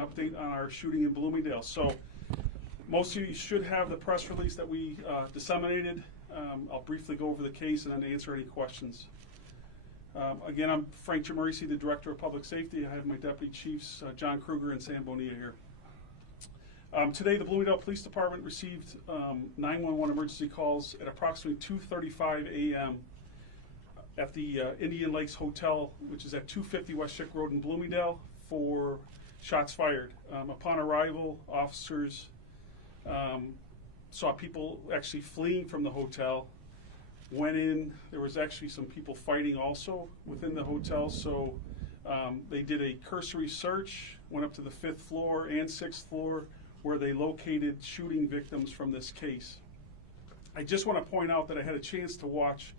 update on our shooting in Bloomingdale. So most of you should have the press release that we disseminated. I'll briefly go over the case and then answer any questions. Again, I'm Frank Jamarisi, the Director of Public Safety. I have my Deputy Chiefs, John Kruger and Sam Bonilla here. Today, the Bloomingdale Police Department received 911 emergency calls at approximately 2:35 a.m. at the Indian Lakes Hotel, which is at 250 West Schick Road in Bloomingdale, for shots fired. Upon arrival, officers saw people actually fleeing from the hotel. Went in, there was actually some people fighting also within the hotel, so they did a cursory search, went up to the 5th floor and 6th floor, where they located shooting victims from this case. I just want to point out that I had a chance to watch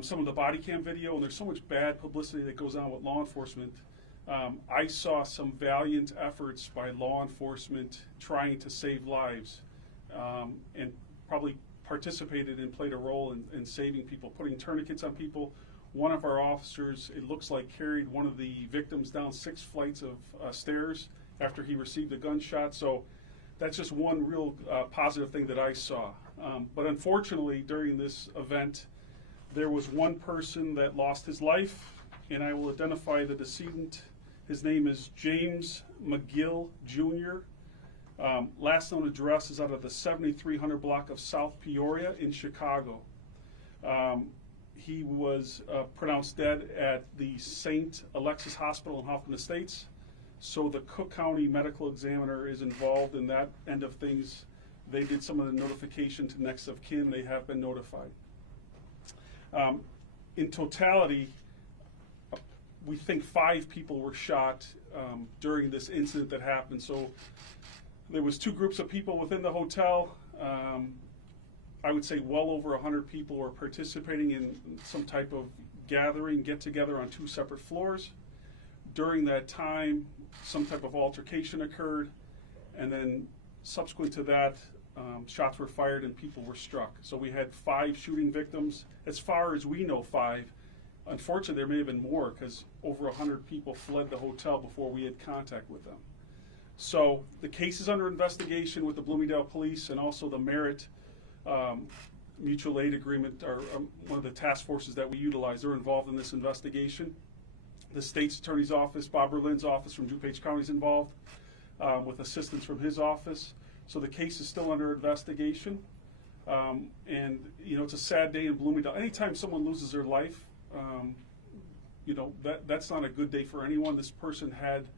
some of the body cam video, and there's so much bad publicity that goes on with law enforcement. I saw some valiant efforts by law enforcement trying to save lives, and probably participated and played a role in saving people, putting tourniquets on people. One of our officers, it looks like, carried one of the victims down 6 flights of stairs after he received a gunshot. So that's just one real positive thing that I saw. But unfortunately, during this event, there was one person that lost his life, and I will identify the decedent. His name is James McGill, Jr. Last known address is out of the 7300 block of South Peoria in Chicago. He was pronounced dead at the St. Alexis Hospital in Hoffman Estates. So the Cook County Medical Examiner is involved in that end of things. They did some of the notification to next of kin. They have been notified. In totality, we think 5 people were shot during this incident that happened. So there was 2 groups of people within the hotel. I would say well over 100 people were participating in some type of gathering, get together on 2 separate floors. During that time, some type of altercation occurred, and then subsequent to that, shots were fired and people were struck. So we had 5 shooting victims. As far as we know, 5. Unfortunately, there may have been more because over 100 people fled the hotel before we had contact with them. So the case is under investigation with the Bloomingdale Police, and also the Merit Mutual Aid Agreement, or one of the task forces that we utilize. They're involved in this investigation. The State's Attorney's Office, Bob Berlin's office from DuPage County is involved, with assistance from his office. So the case is still under investigation. And, you know, it's a sad day in Bloomingdale. Anytime someone loses their life, you know, that's not a good day for anyone. This person had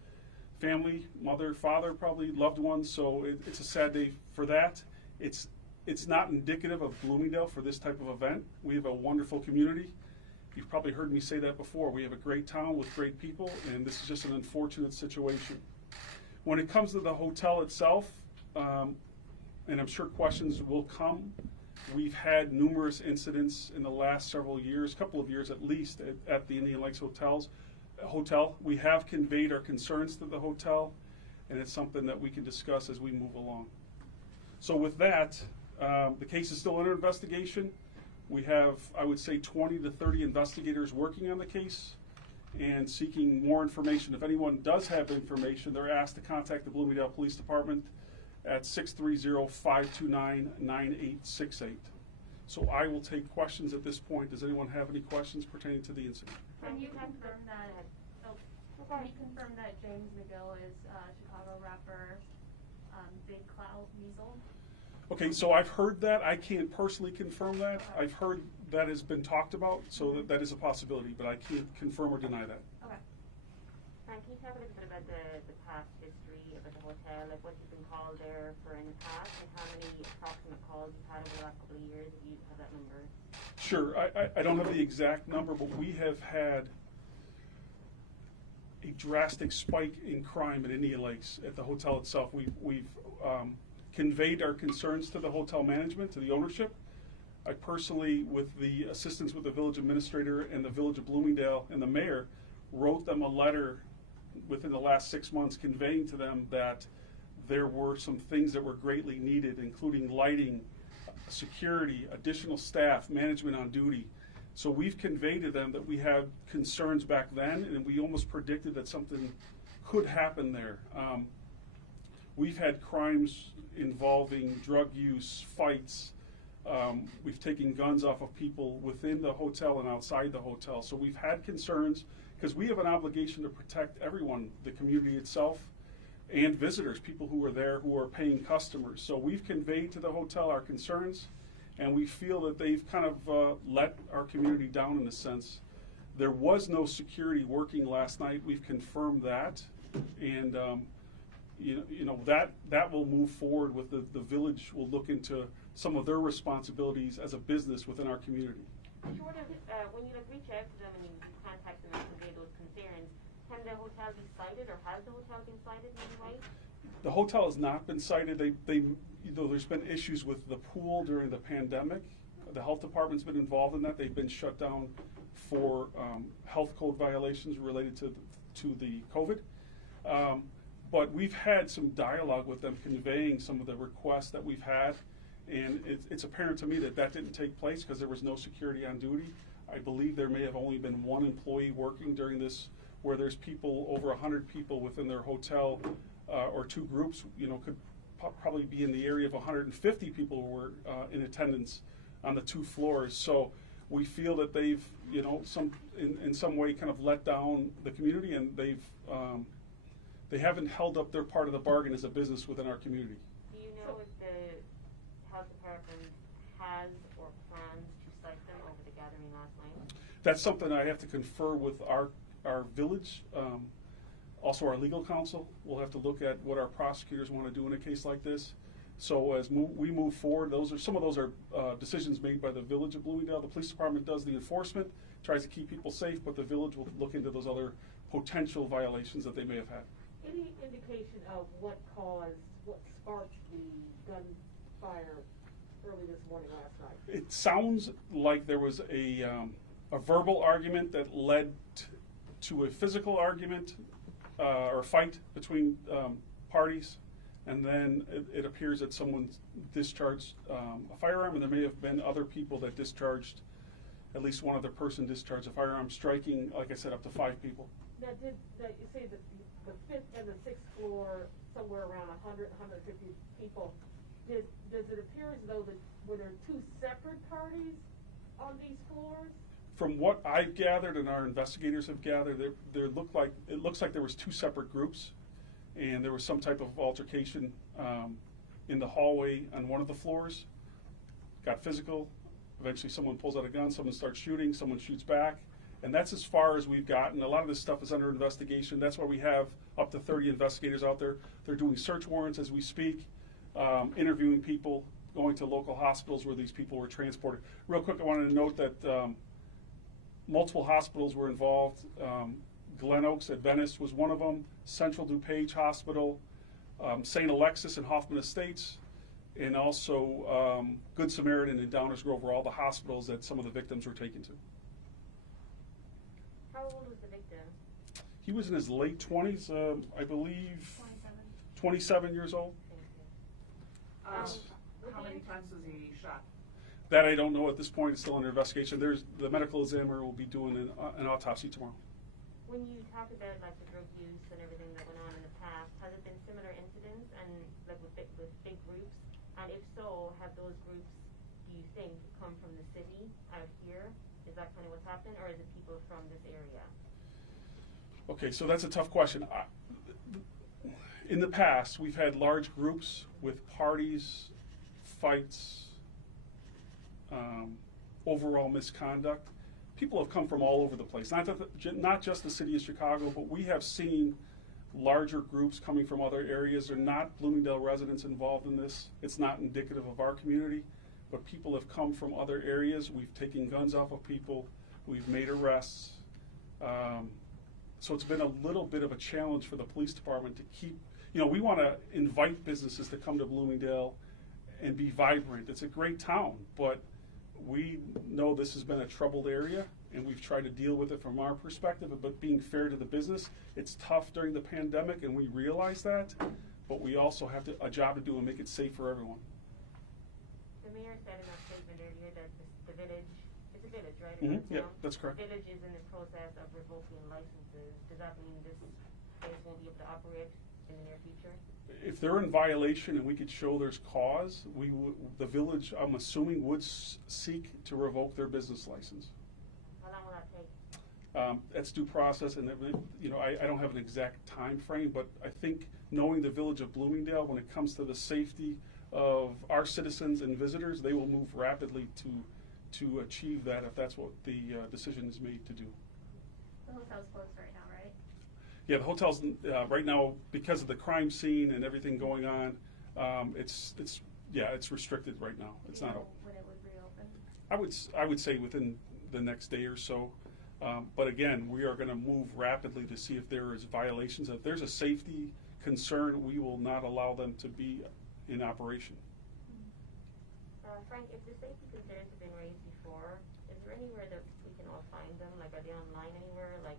family, mother, father, probably loved ones, so it's a sad day for that. It's not indicative of Bloomingdale for this type of event. We have a wonderful community. You've probably heard me say that before. We have a great town with great people, and this is just an unfortunate situation. When it comes to the hotel itself, and I'm sure questions will come, we've had numerous incidents in the last several years, couple of years at least, at the Indian Lakes Hotel. We have conveyed our concerns to the hotel, and it's something that we can discuss as we move along. So with that, the case is still under investigation. We have, I would say, 20 to 30 investigators working on the case and seeking more information. If anyone does have information, they're asked to contact the Bloomingdale Police Department at 630-529-9868. So I will take questions at this point. Does anyone have any questions pertaining to the incident? Can you confirm that? Can you confirm that James McGill is Chicago rapper Big Clout Weasel? Okay, so I've heard that. I can't personally confirm that. I've heard that has been talked about, so that is a possibility, but I can't confirm or deny that. Okay. Can you talk a little bit about the past history about the hotel, like what you've been called there for in the past, and how many approximate calls you've had over the last couple of years, if you have that number? Sure. I don't have the exact number, but we have had a drastic spike in crime at Indian Lakes at the hotel itself. We've conveyed our concerns to the hotel management, to the ownership. I personally, with the assistance with the village administrator and the village of Bloomingdale and the mayor, wrote them a letter within the last 6 months conveying to them that there were some things that were greatly needed, including lighting, security, additional staff, management on duty. So we've conveyed to them that we had concerns back then, and we almost predicted that something could happen there. We've had crimes involving drug use, fights. We've taken guns off of people within the hotel and outside the hotel. So we've had concerns because we have an obligation to protect everyone, the community itself, and visitors, people who are there who are paying customers. So we've conveyed to the hotel our concerns, and we feel that they've kind of let our community down in a sense. There was no security working last night. We've confirmed that, and that will move forward with the village will look into some of their responsibilities as a business within our community. Short of when you reach out to them and you contact them and convey those concerns, can the hotel be cited, or has the hotel been cited in any way? The hotel has not been cited. There's been issues with the pool during the pandemic. The health department's been involved in that. They've been shut down for health code violations related to the COVID. But we've had some dialogue with them conveying some of the requests that we've had, and it's apparent to me that didn't take place because there was no security on duty. I believe there may have only been one employee working during this, where there's people, over 100 people within their hotel, or two groups, could probably be in the area of 150 people who were in attendance on the 2 floors. So we feel that they've, in some way kind of let down the community, and they haven't held up their part of the bargain as a business within our community. Do you know if the health department has or plans to cite them over the gathering last night? That's something I have to confer with our village, also our legal counsel. We'll have to look at what our prosecutors want to do in a case like this. So as we move forward, some of those are decisions made by the village of Bloomingdale. The police department does the enforcement, tries to keep people safe, but the village will look into those other potential violations that they may have had. Any indication of what sparked the gunfire early this morning last night? It sounds like there was a verbal argument that led to a physical argument or fight between parties, and then it appears that someone discharged a firearm, and there may have been other people that discharged, at least one other person discharged a firearm, striking, like I said, up to 5 people. Now, you say that the 5th and the 6th floor, somewhere around 100, 150 people, does it appear as though were there 2 separate parties on these floors? From what I've gathered and our investigators have gathered, it looks like there was 2 separate groups, and there was some type of altercation in the hallway on one of the floors. Got physical. Eventually someone pulls out a gun, someone starts shooting, someone shoots back, and that's as far as we've gotten. A lot of this stuff is under investigation. That's why we have up to 30 investigators out there. They're doing search warrants as we speak, interviewing people, going to local hospitals where these people were transported. Real quick, I wanted to note that multiple hospitals were involved. Glen Oaks at Venice was one of them, Central DuPage Hospital, St. Alexis and Hoffman Estates, and also Good Samaritan and Downers Grove were all the hospitals that some of the victims were taken to. How old was the victim? He was in his late 20s, I believe 27. 27 years old. How many times was he shot? That I don't know at this point. It's still under investigation. The medical examiner will be doing an autopsy tomorrow. When you talk about like the drug use and everything that went on in the past, has it been similar incidents and like with big groups? And if so, have those groups, do you think, come from the city out here? Is that kind of what's happened, or is it people from this area? Okay, so that's a tough question. In the past, we've had large groups with parties, fights, overall misconduct. People have come from all over the place, not just the city of Chicago, but we have seen larger groups coming from other areas. They're not Bloomingdale residents involved in this. It's not indicative of our community, but people have come from other areas. We've taken guns off of people. We've made arrests. So it's been a little bit of a challenge for the police department to keep, we want to invite businesses to come to Bloomingdale and be vibrant. It's a great town, but we know this has been a troubled area, and we've tried to deal with it from our perspective, but being fair to the business. It's tough during the pandemic, and we realize that, but we also have a job to do and make it safe for everyone. The mayor said in a statement earlier that the village, it's a village, right? Yeah, that's correct. The village is in the process of revoking licenses. Does that mean this place won't be able to operate in the near future? If they're in violation and we could show there's cause, the village, I'm assuming, would seek to revoke their business license. How long will that take? That's due process, and I don't have an exact time frame, but I think knowing the village of Bloomingdale, when it comes to the safety of our citizens and visitors, they will move rapidly to achieve that if that's what the decision is made to do. The hotel's closed right now, right? Yeah, the hotel's right now, because of the crime scene and everything going on. It's restricted right now. It's Do you not. know when it would reopen? I would say within the next day or so. But again, we are going to move rapidly to see if there is violations. If there's a safety concern, we will not allow them to be in operation. Frank, if the safety concerns have been raised before, is there anywhere that we can all find them? Like, are they online anywhere? Like,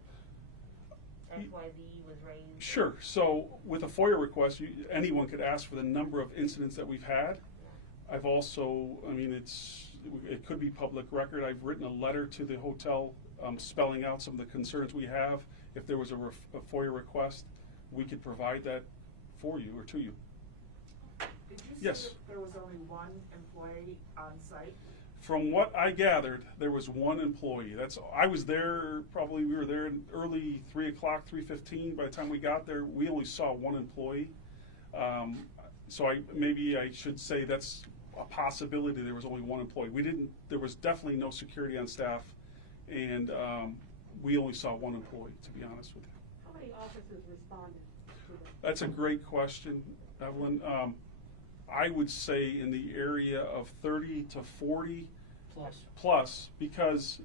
XYZ was raised? Sure. So with a FOIA request, anyone could ask for the number of incidents that we've had. Yeah. I've also, it could be public record. I've written a letter to the hotel spelling out some of the concerns we have. If there was a FOIA request, we could provide that for you or to you. Did you say Yes. that there was only one employee on site? From what I gathered, there was one employee. I was there, we were there early 3 o'clock, 3:15. By the time we got there, we only saw one employee. So maybe I should say that's a possibility. There was only one employee. There was definitely no security on staff, and we only saw one employee, to be honest with you. How many officers responded to this? That's a great question, Evelyn. I would say in the area of 30 to 40 plus, because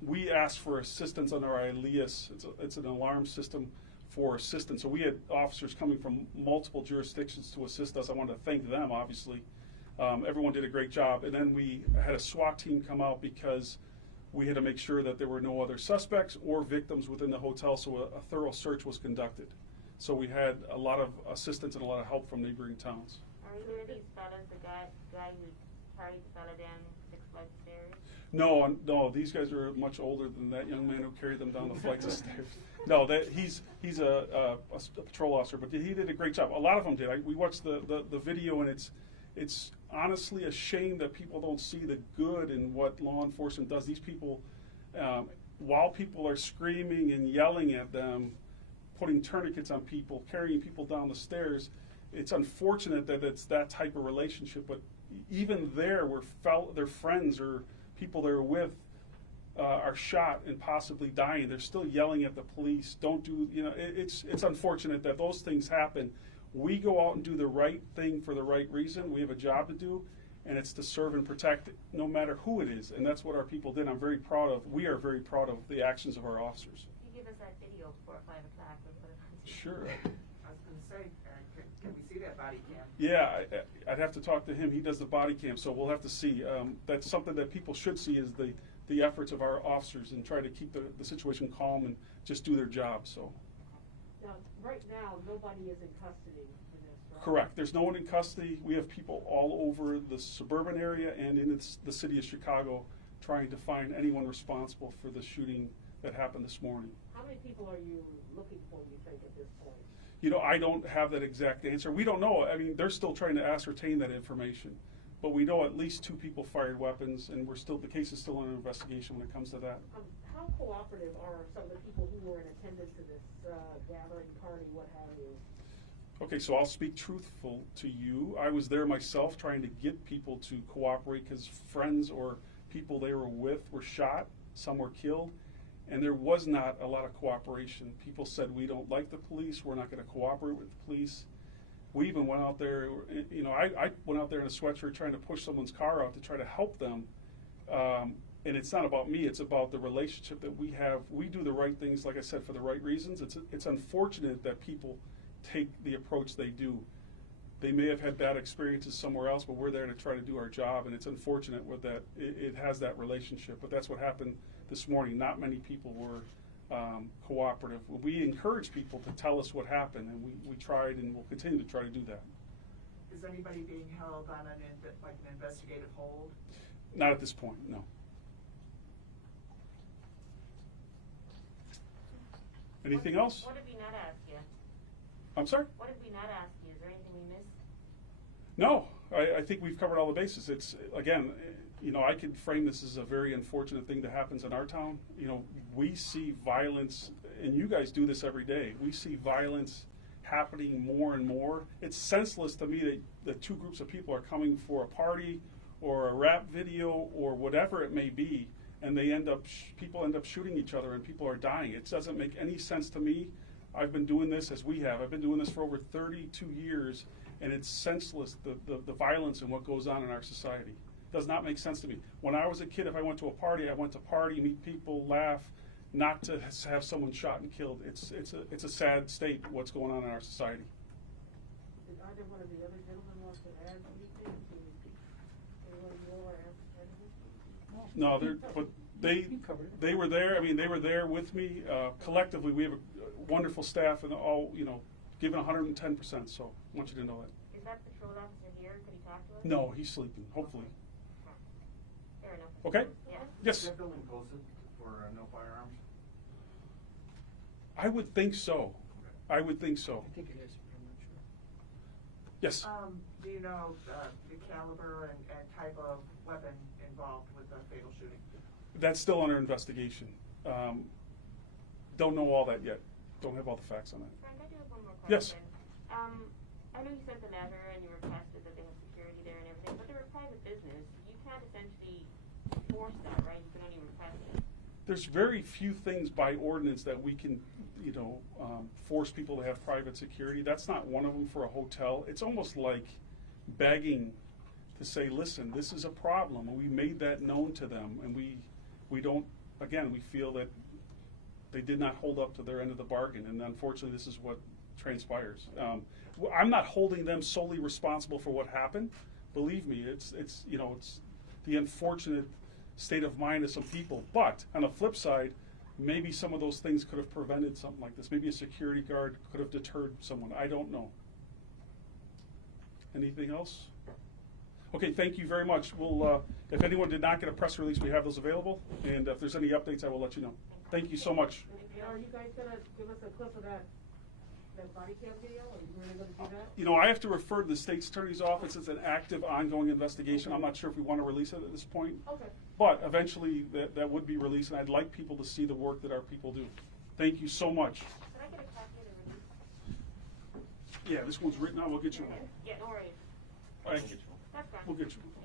we asked for assistance on our ILEAS. It's an alarm system for assistance. So we had officers coming from multiple jurisdictions to assist us. I wanted to thank them, obviously. Everyone did a great job. And then we had a SWAT team come out because we had to make sure that there were no other suspects or victims within the hotel, so a thorough search was conducted. So we had a lot of assistance and a lot of help from neighboring towns. Are either of these fellas the guy who carried the fella down 6 flights of stairs? No, these guys are much older than that young man who carried them down the flights of stairs. No, he's a patrol officer, but he did a great job. A lot of them did. We watched the video, and it's honestly a shame that people don't see the good in what law enforcement does. These people, while people are screaming and yelling at them, putting tourniquets on people, carrying people down the stairs, it's unfortunate that it's that type of relationship. But even there, where their friends or people they're with are shot and possibly dying, they're still yelling at the police. Don't do, it's unfortunate that those things happen. We go out and do the right thing for the right reason. We have a job to do, and it's to serve and protect no matter who it is. And that's what our people did. We are very proud of the actions of our officers. Can you give us that video before 5 o'clock? We'll put it on TV. Sure. I was going to say, can we see that body cam? Yeah, I'd have to talk to him. He does the body cam, so we'll have to see. That's something that people should see, is the efforts of our officers and try to keep the situation calm and just do their job. So. Now, right now, nobody is in custody for this, right? Correct. There's no one in custody. We have people all over the suburban area and in the city of Chicago trying to find anyone responsible for the shooting that happened this morning. How many people are you looking for, you think, at this point? I don't have that exact answer. We don't know. They're still trying to ascertain that information. But we know at least 2 people fired weapons, and the case is still under investigation when it comes to that. How cooperative are some of the people who were in attendance to this gathering, party, what have you? Okay, so I'll speak truthful to you. I was there myself trying to get people to cooperate because friends or people they were with were shot, some were killed, and there was not a lot of cooperation. People said, we don't like the police, we're not going to cooperate with the police. We even went out there, I went out there in a sweatshirt trying to push someone's car out to try to help them. And it's not about me, it's about the relationship that we have. We do the right things, like I said, for the right reasons. It's unfortunate that people take the approach they do. They may have had bad experiences somewhere else, but we're there to try to do our job, and it's unfortunate with that it has that relationship. But that's what happened this morning. Not many people were cooperative. We encourage people to tell us what happened, and we tried and will continue to try to do that. Is anybody being held on an investigative hold? Not at this point, no. Anything else? What did we not ask you? I'm sorry? What did we not ask you? Is there anything we missed? No, I think we've covered all the bases. It's, again, you know, I could frame this as a very unfortunate thing that happens in our town. You know, we see violence, and you guys do this every day. We see violence happening more and more. It's senseless to me that two groups of people are coming for a party or a rap video or whatever it may be, and people end up shooting each other and people are dying. It doesn't make any sense to me. I've been doing this as we have. I've been doing this for over 32 years, and it's senseless, the violence and what goes on in our society. Does not make sense to me. When I was a kid, if I went to a party, I went to party, meet people, laugh, not to have someone shot and killed. It's a sad state what's going on in our society. Did either one of the other gentlemen want to add anything? Anyone more ask anything? No, but they were there. I mean, they were there with me. Collectively, we have a wonderful staff and all, you know, giving 110%. So I want you to know that. Is that patrol officer here? Could he talk to us? No, he's sleeping. Hopefully. Fair enough. Okay. Yeah. Yes. Is that building posted for no firearms? I would think so. I would think so. I think it is, but I'm not sure. Yes. Do you know the caliber and type of weapon involved with the fatal shooting? That's still under investigation. Don't know all that yet. Don't have all the facts on that. Frank, I do have one more Yes. question. I know you sent the letter and you requested that they have security there and everything, but they're a private business. You can't essentially force that, right? You can only request it. There's very few things by ordinance that we can, you know, force people to have private security. That's not one of them for a hotel. It's almost like begging to say, listen, this is a problem. And we made that known to them, and we don't, again, we feel that they did not hold up to their end of the bargain, and unfortunately this is what transpires. I'm not holding them solely responsible for what happened. Believe me, it's you know, it's the unfortunate state of mind of some people. But on the flip side, maybe some of those things could have prevented something like this. Maybe a security guard could have deterred someone. I don't know. Anything else? Okay, thank you very much. We'll, if anyone did not get a press release, we have those available. And if there's any updates, I will let you know. Thank you so much. And are you guys gonna give us a clip of that body cam video? Are you really gonna do that? You know, I have to refer to the state's attorney's office. It's an active, ongoing investigation. I'm not sure if we want to release it at this point. Okay. But eventually, that would be released, and I'd like people to see the work that our people do. Thank you so much. Can I get a copy of the release? Yeah, this one's written out. We'll get you one. Yeah, no worries. All right, That's fine. we'll get you one.